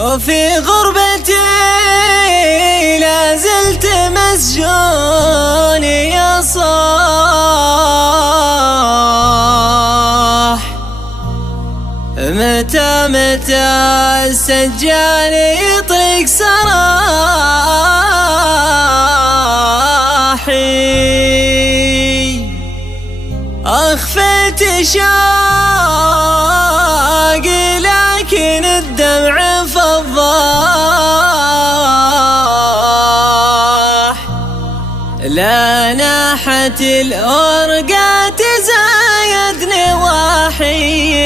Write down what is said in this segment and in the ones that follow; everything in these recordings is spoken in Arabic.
وفي غربتي لا زلت مسجون يا صاح. متى السجان يطلق سراحي، أخفيت شوقي لكن الدمع فضاح. لا ناحت الأرقات زايد نواحي،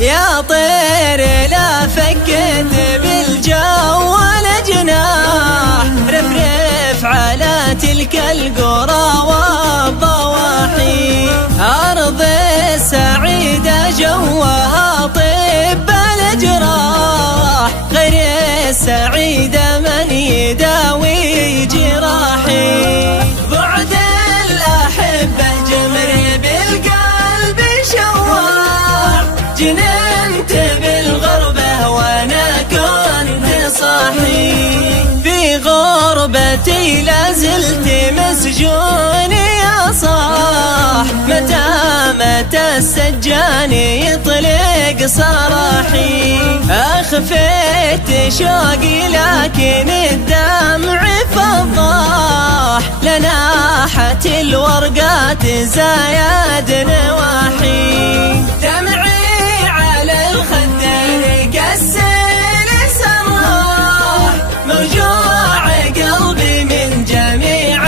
يا طير لا فكت بالجو ولا جناح، رفرف على تلك القرى والضواحي. أرض السعيدة جوها طب الجراح، غير السعيدة من يداوي جراحي. بعد الأحبة جمري بالقلب شواح، جننت بالغربة وانا كنت صاحي. في غربتي لازلت مسجون يا صاح، متى السجان يطلق سراحي. أخفيت شوقي لكن الدمع فضاح، لناحت الورقات زايد نواحي. دمعي على الخدين كالسيل سراح، موجوع قلبي من جميع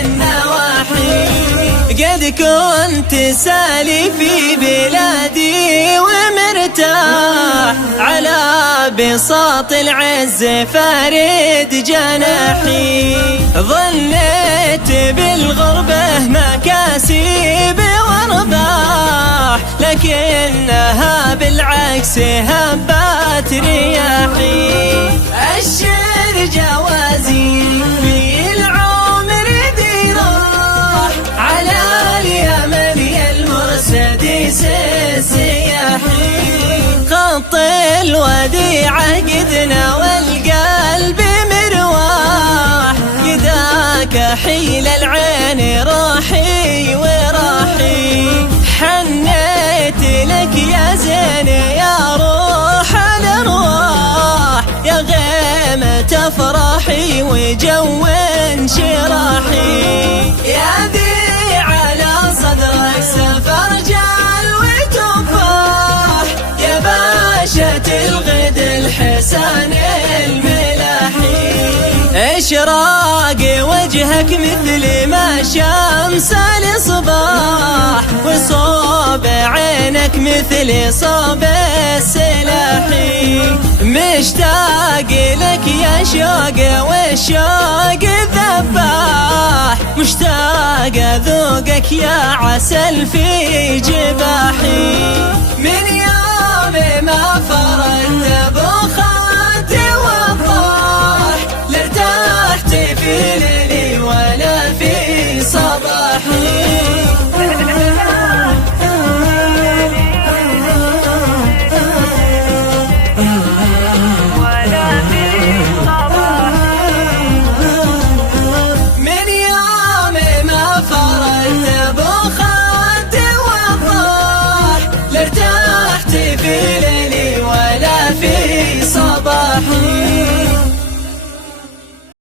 النواحي. قد كنت سالي في بلادي ومرتاح، على بساط العز فارد جناحي. ظنيت بالغربة مكاسب وارباح، لكنها بالعكس هبت رياحي. الشر جوازي في العمر ديراح، على اليمن المرسدس السياحي. خط الوديعة قدنا والقلب مرواح، قداك حيل العين راحي وراحي. حنيت لك يا زين يا روح الارواح، يا غيمة افراحي وجو انشراحي. يا ذي على صدرك سفر جال وتفاح، يا باشا الغد الحسن الملاحي. اشراق وجهك مثل ما شمس الصباح، وصوب عينك مثل صوب السلاحي. مشتاق لك يا شوق والشوق ذباح، مشتاق ذوقك يا عسل في جباحي.